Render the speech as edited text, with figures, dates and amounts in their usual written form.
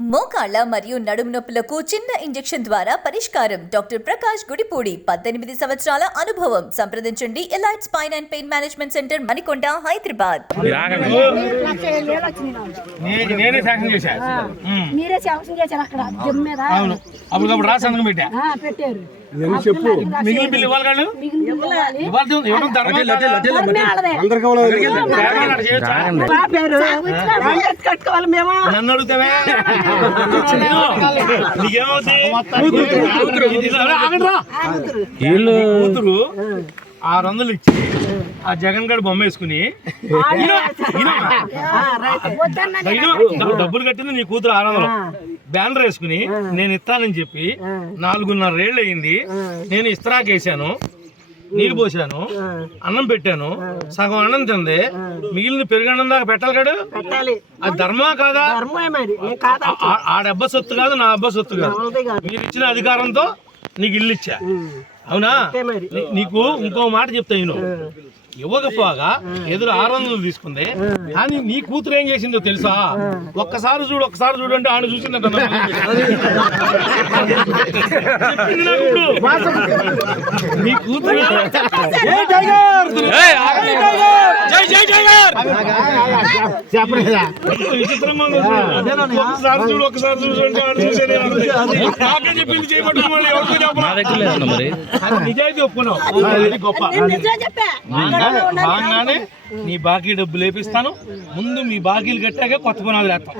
మోకాళ్ళ మరియు నడుము నొప్పులకు చిన్న ఇంజెక్షన్ ద్వారా పరిష్కారం. డాక్టర్ ప్రకాష్ గుడిపూడి 18 సంవత్సరాల అనుభవం. సంప్రదించండి elite spine and pain management centre, Manikonda, Hyderabad. నేనే శాంక్షన్ చేశాను. మీరే శాంక్షన్ చేశారు అక్కడ జిమ్ మీద. అవును, అప్పుడు రాసి సంతకం పెట్టా. పెట్టారు. చెప్పు, మిగిలిన బిల్లు ఇవ్వాలి కాదు, ఇవ్వడం ధర్మం. నన్ను అడుగుతావే కూతురు 600 ఇచ్చి ఆ జగన్ గడు బొమ్మ వేసుకుని డబ్బులు కట్టింది నీ కూతురు 600 బ్యానర్ వేసుకుని నేను ఇస్తానని చెప్పి 4.5 ఏళ్ళు అయింది. నేను ఇస్త్రాకేసాను, నీళ్ళు పోసాను, అన్నం పెట్టాను, సగం అన్నం తింది, మిగిలిన పెరుగన్నం దాకా పెట్టాలి కాడు. అది ధర్మా కాదా? ఆడబ్బ సొత్తు కాదు, నా అబ్బ సొత్తు కాదు. మీరు ఇచ్చిన అధికారంతో నీకు ఇల్లు ఇచ్చా, అవునా? నీకు ఇంకో మాట చెప్తా, నేను ఇవ్వకపోగా ఎదురు 600 తీసుకుంది. కానీ నీ కూతురు ఏం చేసిందో తెలుసా? ఒక్కసారి చూడు అంటే ఆడ చూసిందంట. నీ కూతురు విచిత్రంగా ఒకసారి చూడు అంటే ఆడ చూసేది. నాకే చెప్పింది చేయబట్టి మళ్ళీ ఎవరికి చెప్పాలి? నిజాయితీ ఒప్పుకున్నావు, అది గొప్ప. బాగానే నీ బాకీ డబ్బులు వేపిస్తాను. ముందు మీ బాకీలు కట్టాక కొత్త పునాదులు వేస్తాం.